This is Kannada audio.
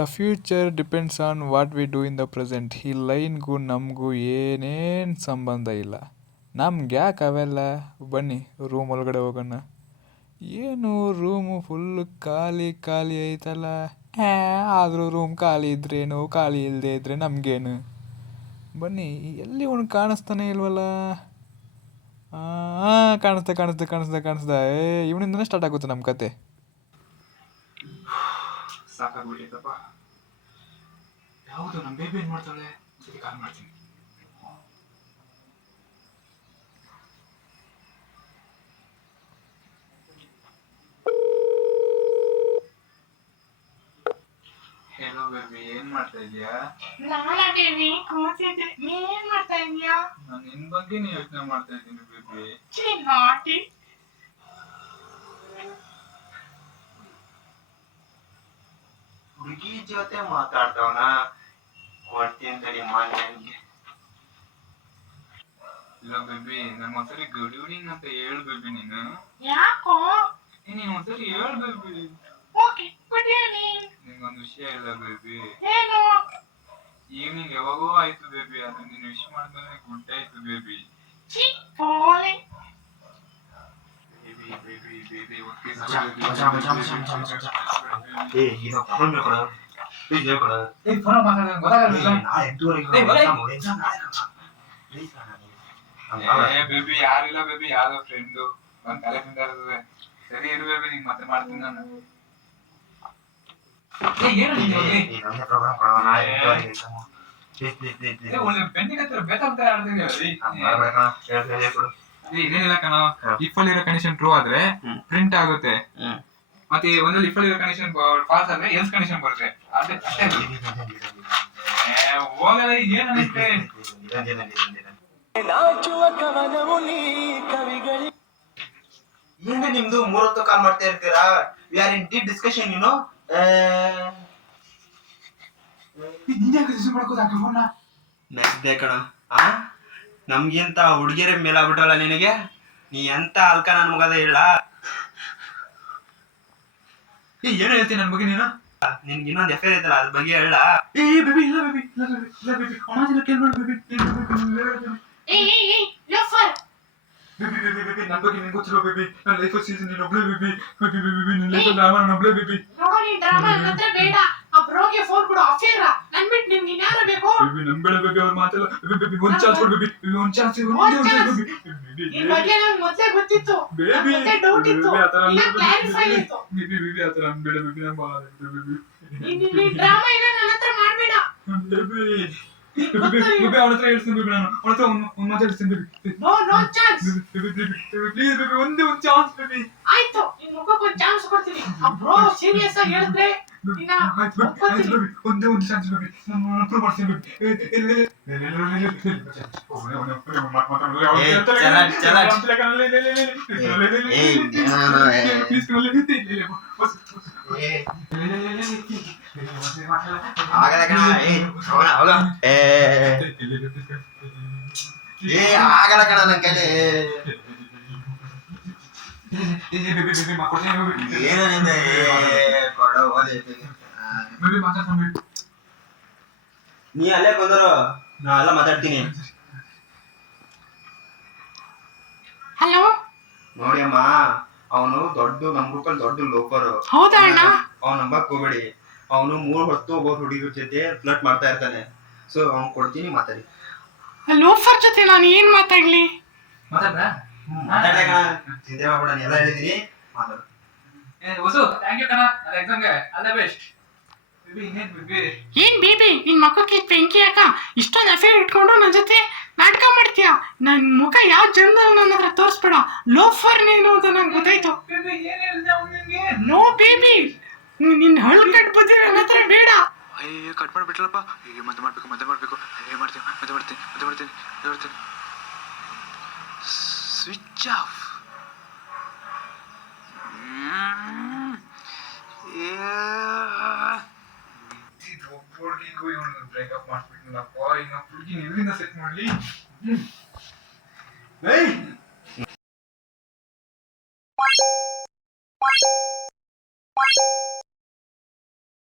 The future depends on what we do in the present. ಈ ಲೈನ್ಗೂ ನಮಗೂ ಏನೇನು ಸಂಬಂಧ ಇಲ್ಲ. ನಮ್ಗೆ ಯಾಕೆ ಅವೆಲ್ಲ? ಬನ್ನಿ ರೂಮ್ ಒಳಗಡೆ ಹೋಗೋಣ. ಏನು ರೂಮು ಫುಲ್ಲು ಖಾಲಿ ಖಾಲಿ ಐತಲ್ಲ. ಆದರೂ ರೂಮ್ ಖಾಲಿ ಇದ್ರೇನು, ಖಾಲಿ ಇಲ್ಲದೆ ಇದ್ರೆ ನಮಗೇನು? ಬನ್ನಿ, ಎಲ್ಲಿ ಅವನು ಕಾಣಿಸ್ತಾನೆ ಇಲ್ವಲ್ಲ. ಕಾಣಿಸ್ದ. ಇವನಿಂದನೇ ಸ್ಟಾರ್ಟ್ ಆಗುತ್ತೆ ನಮ್ಮ ಕತೆ. ಸಾಕಾಗ್ಬಿಟ್ಟೈತಪ್ಪ. ಯಾವುದು ನಮ್ಮ ಬೇಬಿ ಏನು ಮಾಡ್ತಾಳೆ? ಕಾಲ್ ಮಾಡ್ತೀನಿ. ಹೆಲೋ ಬೇಬಿ, ಏನ್ ಮಾಡ್ತಾ ಇದೀಯಾ? ನಾನು ಬೇಬಿ ಕೂತಿದ್ದೆ. ನೀನ್ ಮಾಡ್ತಾ ಇದೀಯಾ? ನಾನು ನಿನ್ ಬಗ್ಗೆನೇ ಯೋಚನೆ ಮಾಡ್ತಾ ಇದ್ದೀನಿ ಬೇಬಿ. ನಾಟಿ ಹುಡುಗಿ ಜೊತೆ ಮಾತಾಡ್ತಾವನ ಕೊಡ್ತೀನಿ ತಡಿ ಮಾನ್ಯನ್ಗೆ. ಇಲ್ಲ ಬೇಬಿ, ನನ್ ಒಂದ್ಸರಿ ಗುಡ್ ಈವ್ನಿಂಗ್ ಅಂತ ಹೇಳ್ ಬೇಬಿ. ನೀನು ಯಾಕೋ? ನೀನ್ ಒಂದ್ಸರಿ ಹೇಳ್ ಬೇಬಿ. Okay, good evening. ನಿಂಗೊಂದು ವಿಷಯ ಇಲ್ಲ ಬೇಬಿ. ಏನು? ಈವ್ನಿಂಗ್ ಯಾವಾಗೋ ಆಯ್ತು ಬೇಬಿ, ಅದು ನೀನು ವಿಶ್ ಮಾಡಿದ್ಮೇಲೆ ಗುಡ್ ಆಯ್ತು ಬೇಬಿ. ಪೋಲಿ ಬೇಬಿ ಓಕೆ. ಇದು ಫೋನ್ ಬೇಕಡ. ಪ್ಲೀಸ್ ಬೇಕಡ. ಫೋನ್ ಮಾತಾಡೋದು ಗೊತ್ತಾಗಲ್ಲ. ನಾಳೆ 8:30 ಬೇಬಿ ಯಾರಿಲ್ಲ ಬೇಬಿ, ಯಾವ್ದೋ ಫ್ರೆಂಡು ಒಂದ್ ತಲೆ ತಿಂತಾ ಇರ್ತದೆ. ಸರಿ ಇರು ಬೇಬಿ, ನಿಂಗೆ ಮತ್ತೆ ಮಾಡ್ತೀನಿ ನಾನು. ಪ್ರೋಗ್ರಾಮ್ ಕೊಡೋಣ. ನಾಳೆ 8:30 ಎಕ್ಸಾಮ್. ಪ್ಲೀಸ್ ಒಳ್ಳೆ ಬೆನ್ನಿಗೆ ಹತ್ರ ಬೇತಾಂತರ ಆಡ್ತೀನಿ. ಇದೇನಿಲ್ಲ ಕಣ, ಇಫ್ ಅಲ್ಲಿರೋ ಕಂಡೀಷನ್ ಟ್ರೂ ಆದ್ರೆ ಪ್ರಿಂಟ್ ಆಗುತ್ತೆ. ಮತ್ತೆ ಒಂದಲ್ಲಿ ಇಫ್ ಅಲ್ಲಿರೋ ಕಂಡೀಷನ್ ಫಾಲ್ಸ್ ಆದ್ರೆ ಎಲ್ಸ್ ಕಂಡೀಷನ್ ಬರುತ್ತೆ. ಅಷ್ಟೇ ಹೋಗಲ್ಲ. ಏನಂತೆ ಏನು ನಿಮ್ದು 3 ಹೊತ್ತು ಕಾಲ್ ಮಾಡ್ತಾ ಇರ್ತೀರಾ? We are in deep discussion. ಕಣ. ನಮ್ಗಿಂತ ಹುಡುಗಿಯರ ಮೇಲೆ ಆಗ್ಬಿಟ್ರಲ್ಲ ನಿನಗೆ. ನೀ ಎಂತ ಅಲ್ಕ ನನ್ ಮಗದ ಹೇಳ. ಏನು ಹೇಳ್ತೀನಿ ನನ್ ಬಗ್ಗೆ ನೀನು? ನಿನ್ಗೆ ಇನ್ನೊಂದು ಎಫ್ ಐತಲ್ಲ, ಅದ್ರ ಬಗ್ಗೆ ಹೇಳ. ಬೇಬಿ ಇಲ್ಲ ಬೇಬಿ, ಇಲ್ಲ ಬೇಬಿ, ಅಮಾಜಿನ ಕೇಳ್ಬೇಡ ಬೇಬಿ. ನನ್ ಬಗ್ಗೆ ನಿಂಗೆ ಗೊತ್ತಿರೋ ಬೇಬಿ, ನನ್ನ ಲೈಫ್ ಸೀಸನ್ ನೀನು ಒಬ್ಳೆ ಬೇಬಿ. ನಿನ್ನ ಲೈಫ್ ಡ್ರಾಮಾ ನಾನು ಒಬ್ಳೆ ಬೇಬಿ. ಬೇಡ, ಆ ಬ್ರೋಗೆ ಫೋನ್ ಕೊಡು. ಅಫೇರ ನನ್ ಬಿಟ್ಟು ನಿಮ್ಗೆ ಇನ್ಯಾರು ಬೇಕು? ಬೇಬಿ ನಂಬೇಡ ಬೇಬಿ, ಅವ್ರ ಮಾತೆಲ್ಲ. ಬೇಬಿ ಒಂದ್ ಚಾನ್ಸ್ ಕೊಡು ಬೇಬಿ, ಒಂದ್ ಚಾನ್ಸ್ ಬೇಬಿ. ಈ ಬಗ್ಗೆ ನಂಗೆ ಮೊದಲೇ ಗೊತ್ತಿತ್ತು. ಬೇಬಿ ಡೌಟ್ ಇತ್ತು, ಆತರ ಇಲ್ಲ ಕ್ಲಾರಿಫೈ ಇತ್ತು. ಬೇಬಿ ಆತರ ಅನ್ಬೇಡ ಬೇಬಿ, ನಮ್ಮ ನೀನು ಡ್ರಾಮಾ ಏನೋ ನನ್ನ ಹತ್ರ ಮಾಡ್ಬೇಡ. ಬೇಬಿ ಅವನ ಹತ್ರ ಹೇಳ್ತೀನಿ ಬೇಬಿ. ನಾನು ಅವನ ಹತ್ರ ಒಂದ್ ಮಾತಾಡ್ತೀನಿ baby. No chance. Please baby, ಒಂದೇ ಒಂದ್ ಚಾನ್ಸ್ ಬೇಬಿ. ಆಯ್ತು, ನಿನ್ ಮುಖಕ್ಕೆ ಒಂದ್ ಚಾನ್ಸ್ ಕೊಡ್ತೀನಿ. ಆ ಬ್ರೋ ಸೀರಿಯಸ್ ಆಗಿ ಹೇಳಿದ್ರೆ ಒಂದೇ ಒಂದು ಚಾನ್ಸ್ ಬೇಬಿ. ನಾನು ಅಪ್ರೂವ್ ಮಾಡ್ತೀನಿ ಬೇಬಿ. ಆಗಲ್ಲ ಕಣ ನನ್ ಕೈಲಿ. ಏನಿಂದ ನೀ ಅಲ್ಲೇ ಬಂದರು, ನಾ ಎಲ್ಲ ಮಾತಾಡ್ತೀನಿ. ಹಲೋ ನೋಡಿ ಅಮ್ಮ, ಅವನು ನಮ್ಮ ಗ್ರೂಪಲ್ಲಿ ದೊಡ್ಡ ಲೋಕರು. ಹೌದಾ ಅಣ್ಣ? ಅವ್ನ ನಂಬಕ್ ಹೋಗ್ಬೇಡಿ. ಅವನು 3 ಹೊತ್ತು ಒಬ್ಬ ಹುಡುಗರ ಜೊತೆ ಫ್ಲರ್ಟ್ ಮಾಡ್ತಾ ಇರ್ತಾನೆ. ಸೊ ಅವ್ನು ಕೊಡ್ತೀನಿ, ಮಾತಾಡಿ. ಲೋಫರ್ ಜೊತೆ ನಾನು ಏನ್ ಮಾತಾಡ್ಲಿ? ಮಾತಾಡೋಣ, ಚಿಂತೆ ಮಾಡ್ಬೇಡ, ಎಲ್ಲ ಹೇಳಿದೀನಿ, ಮಾತಾಡು. ಏನ್ ಬೇಬಿ, ನಿನ್ ಮಕ್ಕಕ್ಕೆ ಬೆಂಕಿ ಹಾಕ? ಇಷ್ಟೊಂದು ಅಫೇರ್ ಇಟ್ಕೊಂಡು ನನ್ನ ಜೊತೆ ನಾಟಕ ಮಾಡ್ತೀಯ? ನನ್ ಮುಖ ಯಾವ ಜನ್ಮದಲ್ಲಿ ನನ್ನ ಹತ್ರ ತೋರಿಸ್ಬೇಡ. ಲೋಫರ್ ನೀನು ಅಂತ ನಂಗೆ ಗೊತ್ತಾಯ್ತು. ನೋ ಬೇಬಿ, ನಿನ್ ಹಳ್ಳು ಕಟ್ ಬುದ್ಧಿ ನನ್ನ ಹತ್ರ ಬೇಡ. ಕಟ್ ಮಾಡ್ಬಿಟ್ಲಪ್ಪ. ಮತ್ತೆ ಮಾಡ್ಬೇಕು. ಮಾಡ್ತೀನಿ. Switch off. ಒಬ್ಬೊಳ್ಳಿಗೂ ಇವನು ಬ್ರೇಕಪ್ ಮಾಡ್ಬಿಟ್ನಲ್ಲಪ್ಪ. ಇನ್ನು ಹುಡುಗಿ ಎಲ್ಲಿಂದ ಸೆಟ್ ಮಾಡ್ಲಿ?